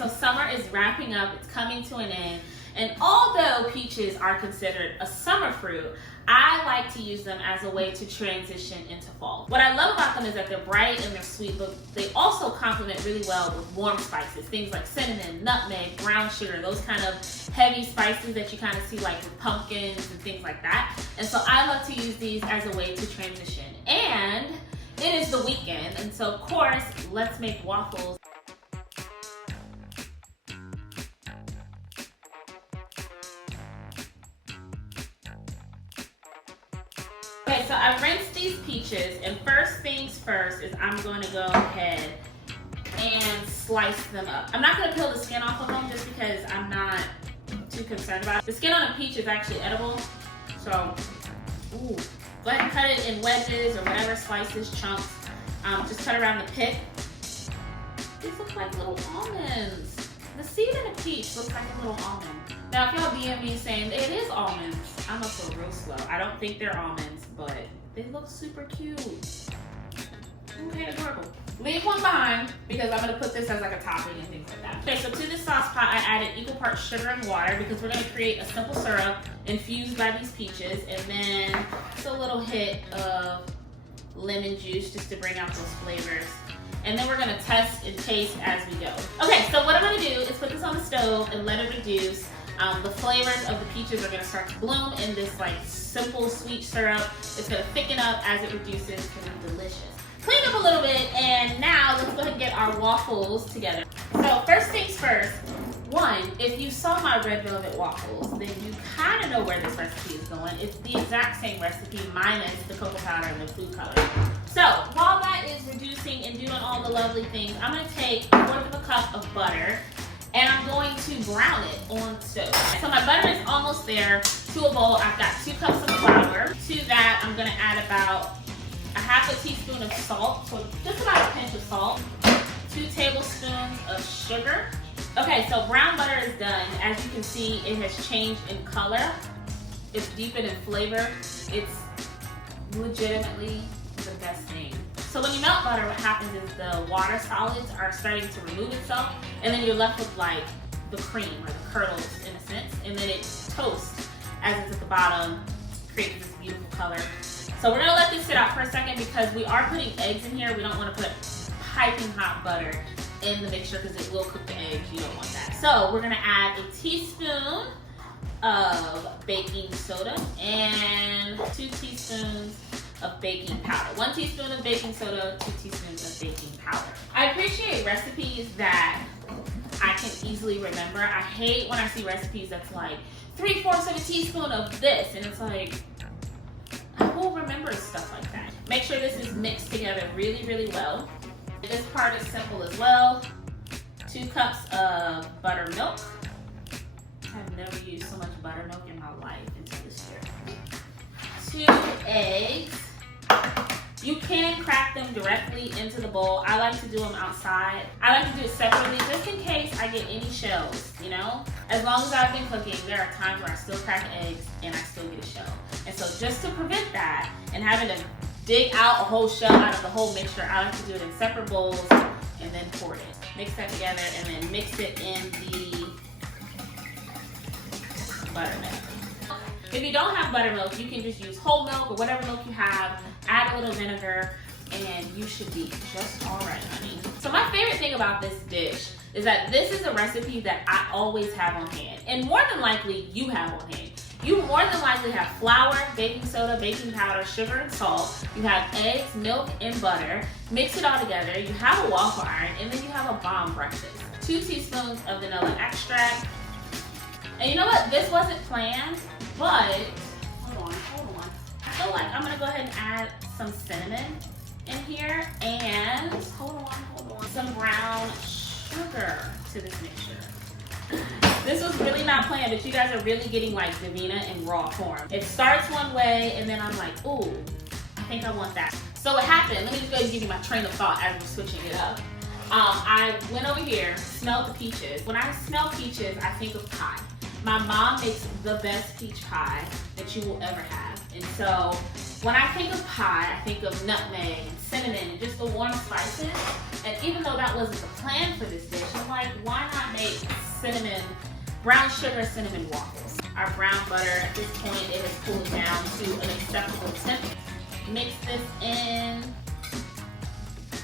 so summer is wrapping up, it's coming to an end, and although peaches are considered a summer fruit, I like to use them as a way to transition into fall. What I love about them is that they're bright and they're sweet, but they also complement really well with warm spices, things like cinnamon, nutmeg, brown sugar, those kind of heavy spices that you kind of see like with pumpkins and things like that. And so I love to use these as a way to transition. And it is the weekend, and so of course, let's make waffles. Okay, so I rinsed these peaches, and first things first is I'm going to go ahead and slice them up. I'm not going to peel the skin off of them just because I'm not too concerned about it. The skin on a peach is actually edible, so ooh. Go ahead and cut it in wedges or whatever, slices, chunks. Just cut around the pit. These look like little almonds. The seed in a peach looks like a little almond. Now, if y'all DM me saying it is almonds, I'm up so real slow. I don't think they're almonds, but they look super cute. Okay, adorable. Leave one behind because I'm gonna put this as like a topping and things like that. Okay, so to this sauce pot, I added equal parts sugar and water because we're gonna create a simple syrup infused by these peaches, and then just a little hit of lemon juice just to bring out those flavors. And then we're gonna test and taste as we go. Okay, so what I'm gonna do is put this on the stove and let it reduce. The flavors of the peaches are gonna start to bloom in this like simple sweet syrup. It's gonna thicken up as it reduces. It's gonna be delicious. Clean up a little bit, and now let's go ahead and get our waffles together. So first things first, one, if you saw my red velvet waffles, then you kind of know where this recipe is going. It's the exact same recipe minus the cocoa powder and the food color. So while that is reducing and doing all the lovely things, I'm gonna take 1/4 of a cup of butter and I'm going to brown it on the stove. So my butter is almost there. To a bowl, I've got 2 cups of flour. To that, I'm gonna add about 1/2 teaspoon of salt, so just about a pinch of salt. 2 tablespoons of sugar. Okay, so brown butter is done. As you can see, it has changed in color. It's deepened in flavor. It's legitimately the best thing. So when you melt butter, what happens is the water solids are starting to remove itself, and then you're left with like the cream or the kernels in a sense, and then it toasts as it's at the bottom, creates this beautiful color. So we're gonna let this sit out for a second because we are putting eggs in here. We don't wanna put piping hot butter in the mixture because it will cook the eggs. You don't want that. So we're gonna add a teaspoon of baking soda and 2 teaspoons of baking powder. 1 teaspoon of baking soda, 2 teaspoons of baking powder. I appreciate recipes that I can easily remember. I hate when I see recipes that's like 3/4 of a teaspoon of this, and it's like, I will remember stuff like that. Make sure this is mixed together really, really well. This part is simple as well. 2 cups of buttermilk. I've never used so much buttermilk in my life until this year. 2 eggs. You can crack them directly into the bowl. I like to do them outside. I like to do it separately just in case I get any shells, you know? As long as I've been cooking, there are times where I still crack eggs and I still get a shell. And so just to prevent that and having to dig out a whole shell out of the whole mixture, I like to do it in separate bowls and then pour it. Mix that together and then mix it in the buttermilk. If you don't have buttermilk, you can just use whole milk or whatever milk you have, add a little vinegar, and you should be just all right, honey. So my favorite thing about this dish is that this is a recipe that I always have on hand, and more than likely you have on hand. You more than likely have flour, baking soda, baking powder, sugar, and salt. You have eggs, milk, and butter. Mix it all together. You have a waffle iron, and then you have a bomb breakfast. 2 teaspoons of vanilla extract. And you know what? This wasn't planned, but hold on. I feel like I'm gonna go ahead and add some cinnamon in here and hold on, some brown sugar to this mixture. This was really not planned, but you guys are really getting like Davina in raw form. It starts one way and then I'm like, ooh, I think I want that. So what happened, let me just go ahead and give you my train of thought as we're switching it up. I went over here, smelled the peaches. When I smell peaches, I think of pie. My mom makes the best peach pie that you will ever have. And so When I think of pie, I think of nutmeg and cinnamon and just the warm spices. And even though that wasn't the plan for this dish, I'm like, why not make brown sugar cinnamon waffles? Our brown butter, at this point, it has cooled down to an acceptable temp. Mix this in.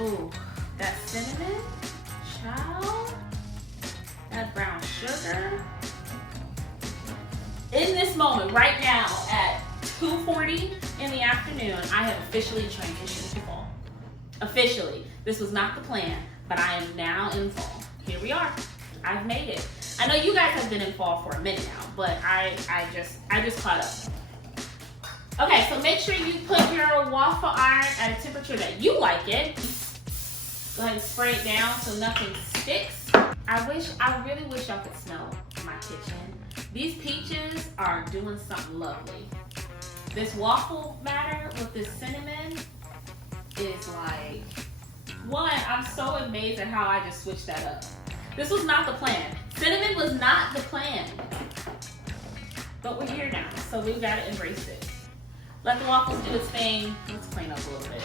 Ooh, that cinnamon, child, that brown sugar. In this moment, right now, at 2:40 in the afternoon, I have officially transitioned to fall. Officially. This was not the plan, but I am now in fall. Here we are. I've made it. I know you guys have been in fall for a minute now, but I just caught up. Okay, so make sure you put your waffle iron at a temperature that you like it. Go ahead and spray it down so nothing sticks. I really wish y'all could smell my kitchen. These peaches are doing something lovely. This waffle batter with this cinnamon is like, one, I'm so amazed at how I just switched that up. This was not the plan. Cinnamon was not the plan. But we're here now, so we've got to embrace it. Let the waffles do its thing. Let's clean up a little bit.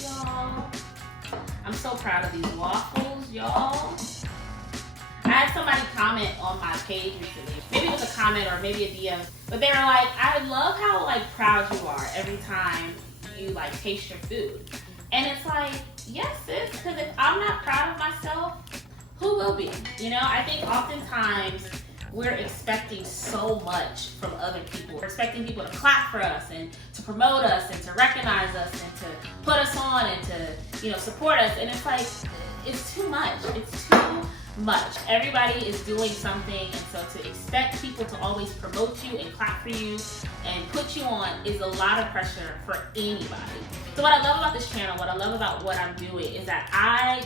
Y'all, I'm so proud of these waffles, y'all. I had somebody comment on my page recently. Maybe it was a comment or maybe a DM, but they were like, I love how like proud you are every time you like taste your food. And it's like, yes sis, because if I'm not proud of myself, who will be? You know, I think oftentimes we're expecting so much from other people. We're expecting people to clap for us and to promote us and to recognize us and to put us on and to, you know, support us. And it's like, it's too much. It's too much. Everybody is doing something, and so to expect people to always promote you and clap for you and put you on is a lot of pressure for anybody. So what I love about this channel, what I love about what I'm doing is that I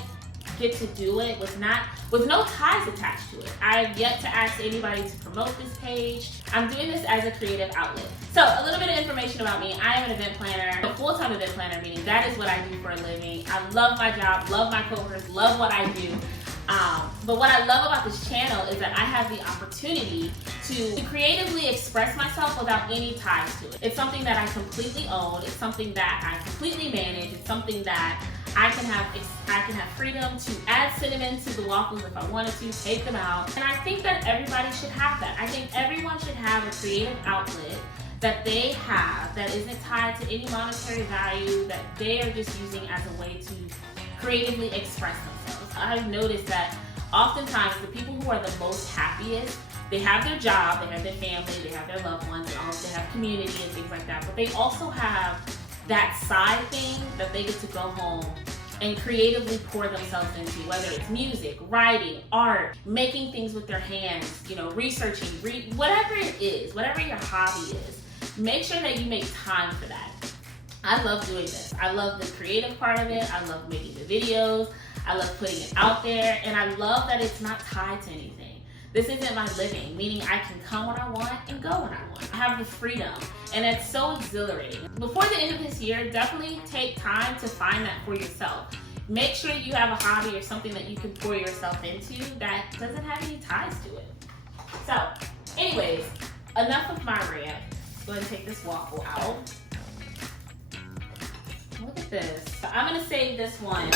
get to do it with no ties attached to it. I have yet to ask anybody to promote this page. I'm doing this as a creative outlet. So a little bit of information about me. I am an event planner, a full-time event planner, meaning that is what I do for a living. I love my job, love my coworkers, love what I do. But what I love about this channel is that I have the opportunity to creatively express myself without any ties to it. It's something that I completely own. It's something that I completely manage. It's something that I can have freedom to add cinnamon to the waffles if I wanted to, take them out. And I think that everybody should have that. I think everyone should have a creative outlet that they have that isn't tied to any monetary value, that they are just using as a way to creatively express themselves. I've noticed that oftentimes the people who are the most happiest, they have their job, they have their family, they have their loved ones, and they have community and things like that, but they also have that side thing that they get to go home and creatively pour themselves into, whether it's music, writing, art, making things with their hands, you know, researching, whatever it is, whatever your hobby is, make sure that you make time for that. I love doing this. I love the creative part of it. I love making the videos. I love putting it out there. And I love that it's not tied to anything. This isn't my living, meaning I can come when I want and go when I want. I have the freedom, and it's so exhilarating. Before the end of this year, definitely take time to find that for yourself. Make sure you have a hobby or something that you can pour yourself into that doesn't have any ties to it. So, anyways, enough of my rant. Let's go ahead and take this waffle out. Look at this. So I'm gonna save this one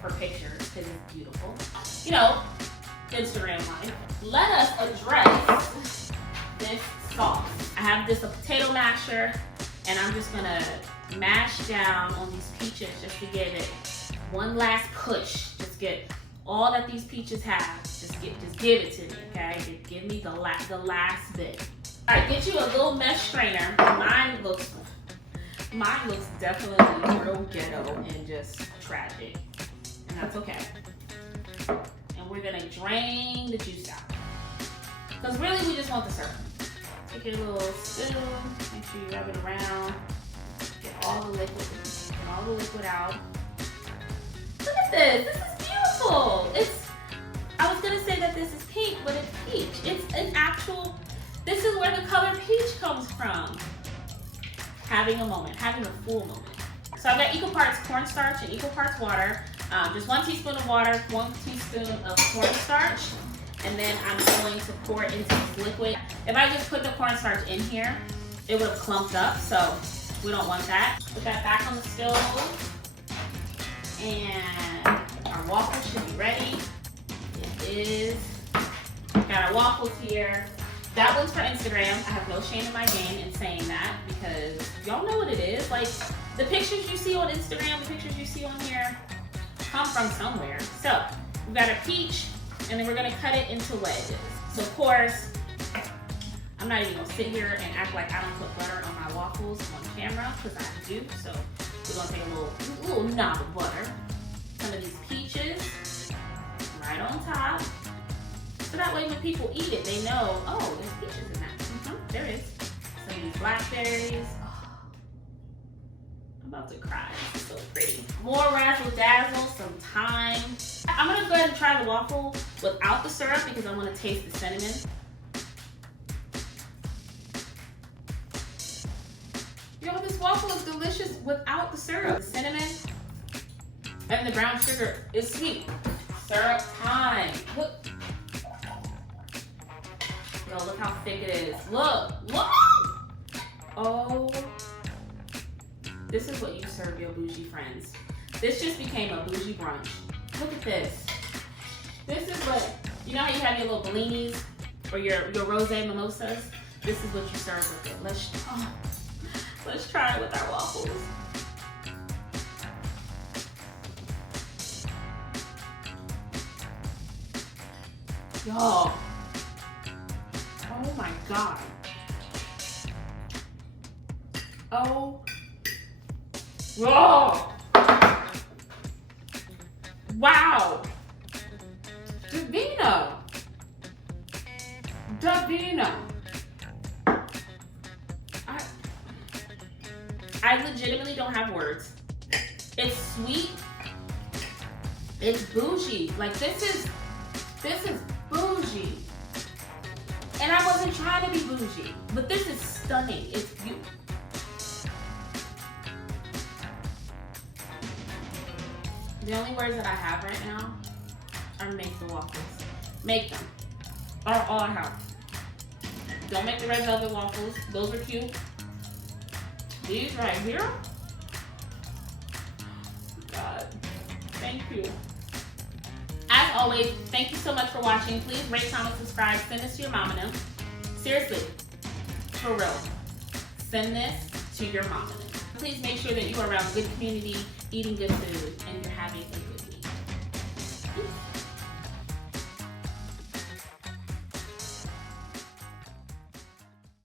for pictures because it's beautiful. You know, Instagram life. Let us address this sauce. I have this a potato masher, and I'm just gonna mash down on these peaches just to give it one last push. Just get all that these peaches have. Just give it to me, okay? Just give me the last bit. All right, get you a little mesh strainer. Mine looks definitely real ghetto and just tragic, and that's okay. And we're gonna drain the juice out, because really we just want the syrup. Take your little spoon, make sure you rub it around, get all the liquid out. Look at this, this is beautiful. I was gonna say that this is pink, but it's peach. It's an actual, this is where the color peach comes from. Having a moment, having a full moment. So I've got equal parts cornstarch and equal parts water. Just 1 teaspoon of water, 1 teaspoon of cornstarch. And then I'm going to pour it into this liquid. If I just put the cornstarch in here, it would have clumped up, so we don't want that. Put that back on the stove. And our waffle should be ready. It is. Got our waffles here. That one's for Instagram. I have no shame in my game in saying that because y'all know what it is. Like the pictures you see on Instagram, the pictures you see on here come from somewhere. So we've got our peach and then we're gonna cut it into wedges. So of course, I'm not even gonna sit here and act like I don't put butter on my waffles on camera because I do. So we're gonna take a little knob of butter. Some of these peaches right on top. So that way when people eat it, they know, oh, there's peaches in that. There is. Some of these blackberries. Oh, I'm about to cry. It's so pretty. More razzle-dazzle, some thyme. I'm gonna go ahead and try the waffle without the syrup because I wanna taste the cinnamon. Yo, this waffle is delicious without the syrup. The cinnamon and the brown sugar is sweet. Syrup time. Look. Yo, look how thick it is. Look, look! Oh, this is what you serve your bougie friends. This just became a bougie brunch. Look at this. This is what, you know how you have your little bellinis or your rosé mimosas? This is what you serve with it. Let's try it with our waffles. Y'all. Oh my God. Oh. Whoa. Wow. Davina. I legitimately don't have words. It's sweet. It's bougie. Like this is bougie. And I wasn't trying to be bougie, but this is stunning. It's beautiful. The only words that I have right now are make the waffles. Make them. Are all I have. Don't make the red velvet waffles. Those are cute. These right here. God, thank you. As always, thank you so much for watching. Please rate, comment, subscribe. Send this to your mom and them. Seriously, for real. Send this to your mom and them. Please make sure that you are around good community, eating good food, and you're having a good week.